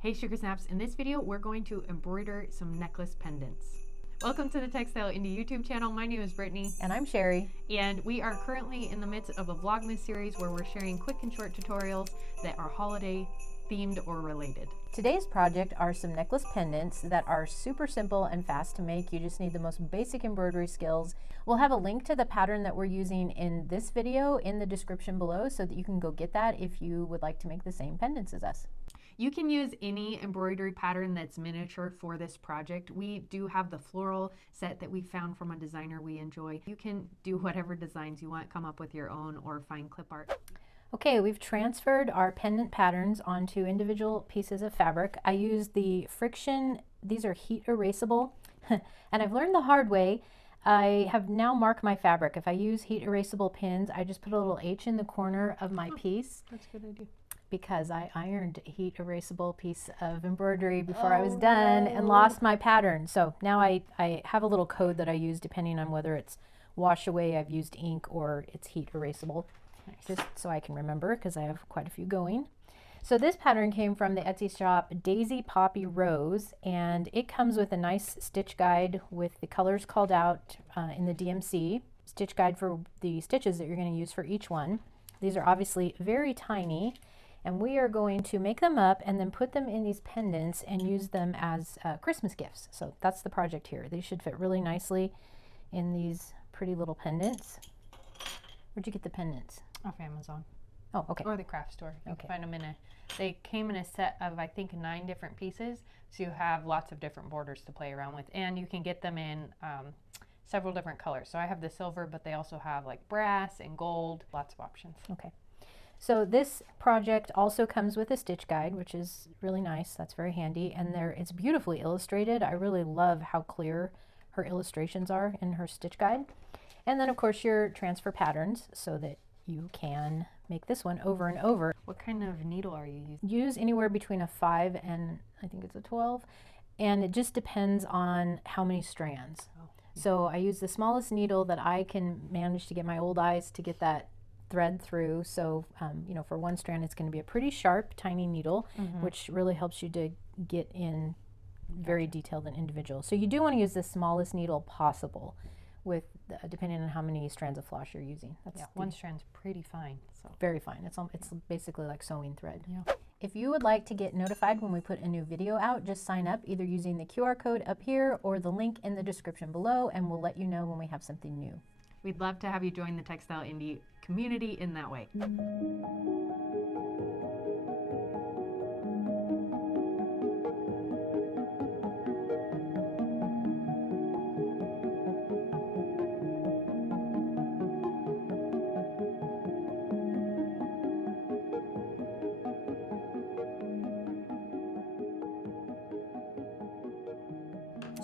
Hey Sugar Snaps, in this video we're going to embroider some necklace pendants. Welcome to the Textile Indie YouTube channel. My name is Brittany. And I'm Sherry. And we are currently in the midst of a Vlogmas series where we're sharing quick and short tutorials that are holiday themed or related. Today's project are some necklace pendants that are super simple and fast to make. You just need the most basic embroidery skills. We'll have a link to the pattern that we're using in this video in the description below so that you can go get that if you would like to make the same pendants as us. You can use any embroidery pattern that's miniature for this project. We do have the floral set that we found from a designer we enjoy. You can do whatever designs you want, come up with your own, or find clip art. Okay, we've transferred our pendant patterns onto individual pieces of fabric. I use the friction, these are heat erasable, and I've learned the hard way. I have now marked my fabric. If I use heat erasable pins, I just put a little H in the corner of my piece. That's a good idea. Because I ironed a heat erasable piece of embroidery before I was done and lost my pattern. So now I have a little code that I use depending on whether it's wash away, I've used ink, or it's heat erasable. Nice. Just so I can remember because I have quite a few going. So this pattern came from the Etsy shop Daisy Poppy Rose, and it comes with a nice stitch guide with the colors called out in the DMC. Stitch guide for the stitches that you're going to use for each one. These are obviously very tiny. And we are going to make them up and then put them in these pendants and use them as Christmas gifts. So that's the project here. They should fit really nicely in these pretty little pendants. Where'd you get the pendants? Off Amazon. Oh, okay. Or the craft store. You can find them they came in a set of, I think, 9 different pieces. So you have lots of different borders to play around with. And you can get them in several different colors. So I have the silver, but they also have like brass and gold. Lots of options. Okay. So this project also comes with a stitch guide, which is really nice. That's very handy. And it's beautifully illustrated. I really love how clear her illustrations are in her stitch guide. And then of course your transfer patterns so that you can make this one over and over. What kind of needle are you using? Use anywhere between a 5 and I think it's a 12. And it just depends on how many strands. Oh. So I use the smallest needle that I can manage to get my old eyes to get that thread through. So you know, for one strand it's going to be a pretty sharp tiny needle, which really helps you to get in very detailed and individual. So you do want to use the smallest needle possible with depending on how many strands of floss you're using. That's one strand's pretty fine. So very fine. It's basically like sewing thread. Yeah. If you would like to get notified when we put a new video out, just sign up either using the QR code up here or the link in the description below, and we'll let you know when we have something new. We'd love to have you join the Textile Indie community in that way.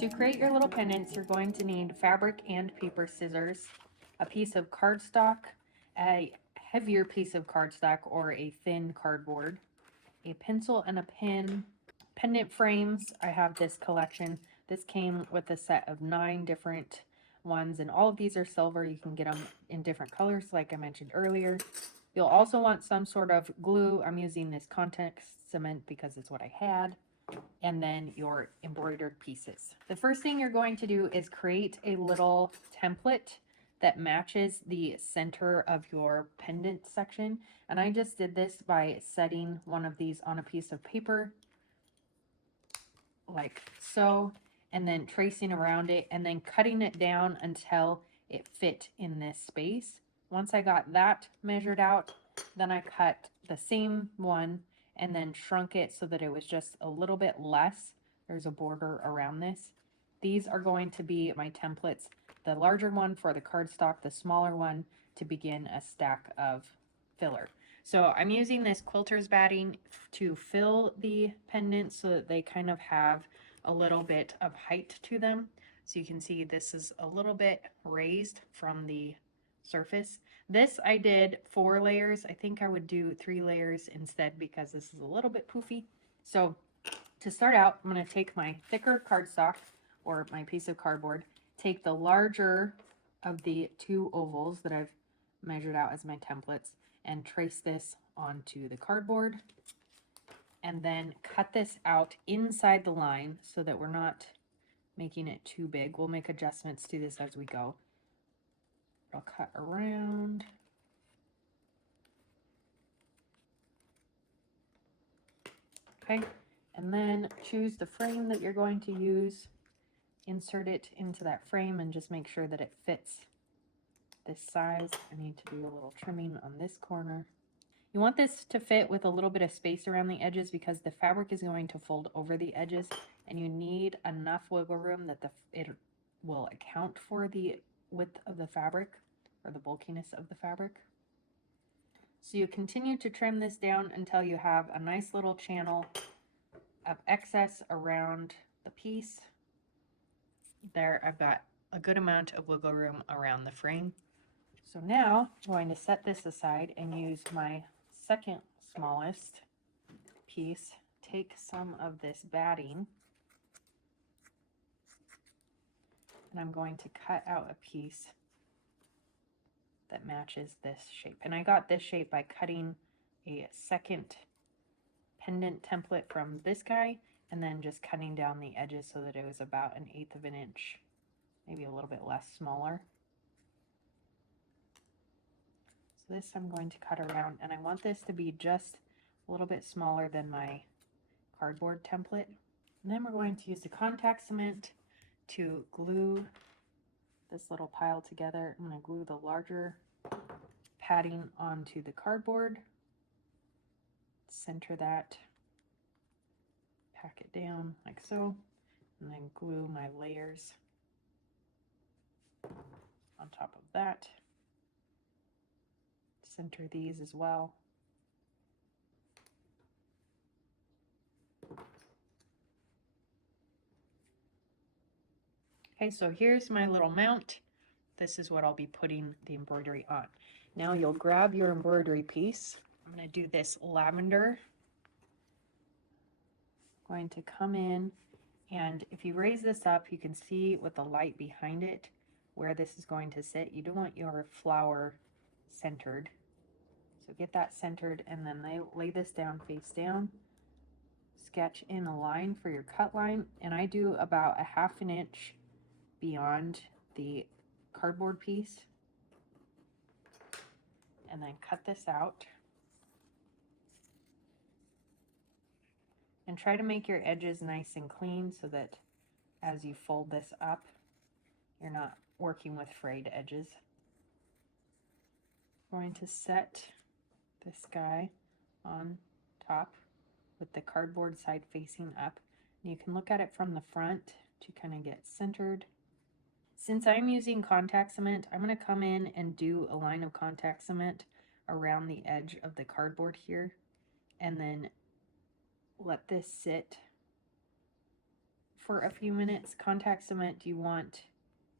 To create your little pendants, you're going to need fabric and paper scissors, a piece of cardstock, a heavier piece of cardstock or a thin cardboard, a pencil and a pen, pendant frames. I have this collection. This came with a set of 9 different ones, and all of these are silver. You can get them in different colors like I mentioned earlier. You'll also want some sort of glue. I'm using this contact cement because it's what I had. And then your embroidered pieces. The first thing you're going to do is create a little template that matches the center of your pendant section. And I just did this by setting one of these on a piece of paper like so, and then tracing around it and then cutting it down until it fit in this space. Once I got that measured out, then I cut the same one and then shrunk it so that it was just a little bit less. There's a border around this. These are going to be my templates. The larger one for the cardstock, the smaller one to begin a stack of filler. So I'm using this quilter's batting to fill the pendants so that they kind of have a little bit of height to them. So you can see this is a little bit raised from the surface. This I did 4 layers. I think I would do 3 layers instead because this is a little bit poofy. So to start out, I'm going to take my thicker cardstock or my piece of cardboard, take the larger of the 2 ovals that I've measured out as my templates, and trace this onto the cardboard. and then cut this out inside the line so that we're not making it too big. We'll make adjustments to this as we go. I'll cut around. Okay, and then choose the frame that you're going to use. Insert it into that frame and just make sure that it fits this size. I need to do a little trimming on this corner. You want this to fit with a little bit of space around the edges because the fabric is going to fold over the edges, and you need enough wiggle room that it will account for the width of the fabric or the bulkiness of the fabric. So you continue to trim this down until you have a nice little channel of excess around the piece. There, I've got a good amount of wiggle room around the frame. So now I'm going to set this aside and use my second smallest piece. Take some of this batting and I'm going to cut out a piece that matches this shape. And I got this shape by cutting a second pendant template from this guy and then just cutting down the edges so that it was about 1/8 of an inch, maybe a little bit less smaller. So this I'm going to cut around, and I want this to be just a little bit smaller than my cardboard template. And then we're going to use the contact cement to glue this little pile together. I'm going to glue the larger padding onto the cardboard, center that, pack it down like so, and then glue my layers on top of that. Center these as well. Okay, so here's my little mount. This is what I'll be putting the embroidery on. Now you'll grab your embroidery piece. I'm going to do this lavender. I'm going to come in, and if you raise this up, you can see with the light behind it where this is going to sit. You don't want your flower centered. So get that centered, and then lay this down face down. Sketch in a line for your cut line, and I do about 1/2 inch beyond the cardboard piece, and then cut this out. And try to make your edges nice and clean so that as you fold this up, you're not working with frayed edges. I'm going to set this guy on top with the cardboard side facing up. And you can look at it from the front to kind of get centered. Since I'm using contact cement, I'm going to come in and do a line of contact cement around the edge of the cardboard here, and then let this sit for a few minutes. Contact cement, you want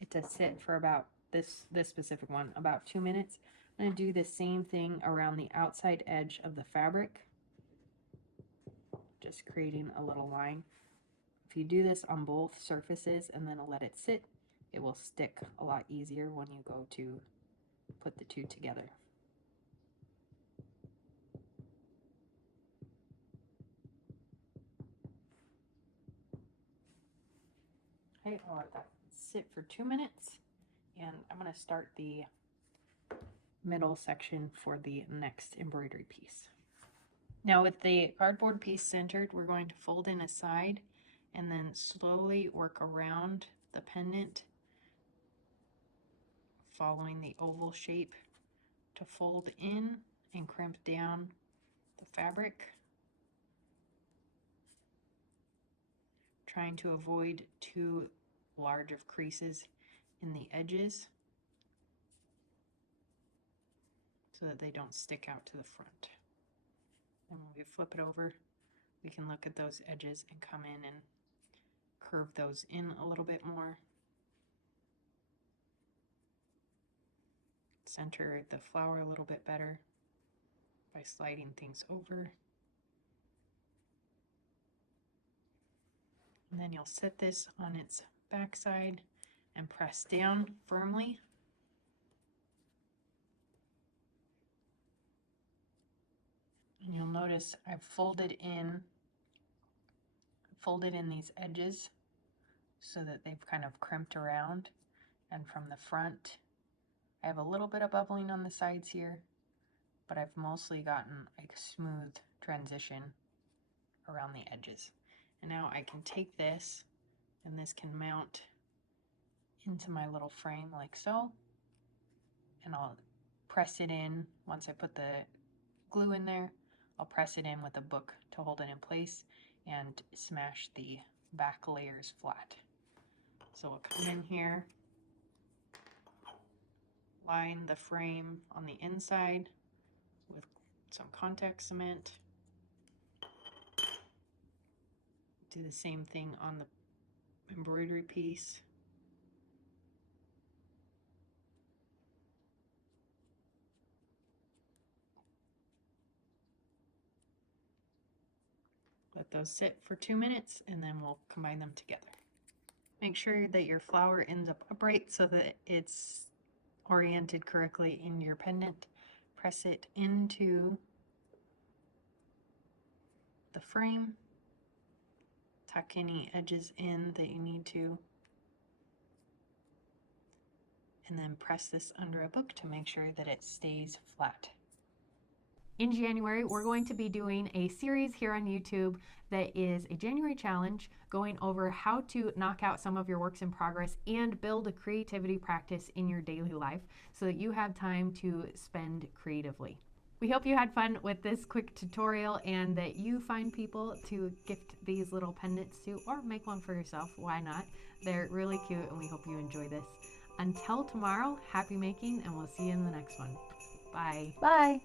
it to sit for about this specific one, about 2 minutes. I'm going to do the same thing around the outside edge of the fabric, just creating a little line. If you do this on both surfaces and then let it sit, it will stick a lot easier when you go to put the two together. Okay, I'll let that sit for 2 minutes, and I'm going to start the middle section for the next embroidery piece. Now with the cardboard piece centered, we're going to fold in a side and then slowly work around the pendant, following the oval shape to fold in and crimp down the fabric, trying to avoid too large of creases in the edges so that they don't stick out to the front. And when we flip it over, we can look at those edges and come in and curve those in a little bit more. Center the flower a little bit better by sliding things over. And then you'll set this on its back side and press down firmly. And you'll notice I've folded in folded in these edges so that they've kind of crimped around. And from the front, I have a little bit of bubbling on the sides here, but I've mostly gotten a smooth transition around the edges. And now I can take this, and this can mount into my little frame like so, and I'll press it in. Once I put the glue in there, I'll press it in with a book to hold it in place and smash the back layers flat. So we'll come in here, line the frame on the inside with some contact cement. Do the same thing on the embroidery piece. Let those sit for 2 minutes and then we'll combine them together. Make sure that your flower ends up upright so that it's oriented correctly in your pendant. Press it into the frame. Tuck any edges in that you need to. And then press this under a book to make sure that it stays flat. In January, we're going to be doing a series here on YouTube that is a January challenge going over how to knock out some of your works in progress and build a creativity practice in your daily life so that you have time to spend creatively. We hope you had fun with this quick tutorial and that you find people to gift these little pendants to, or make one for yourself. Why not? They're really cute and we hope you enjoy this. Until tomorrow, happy making, and we'll see you in the next one. Bye. Bye.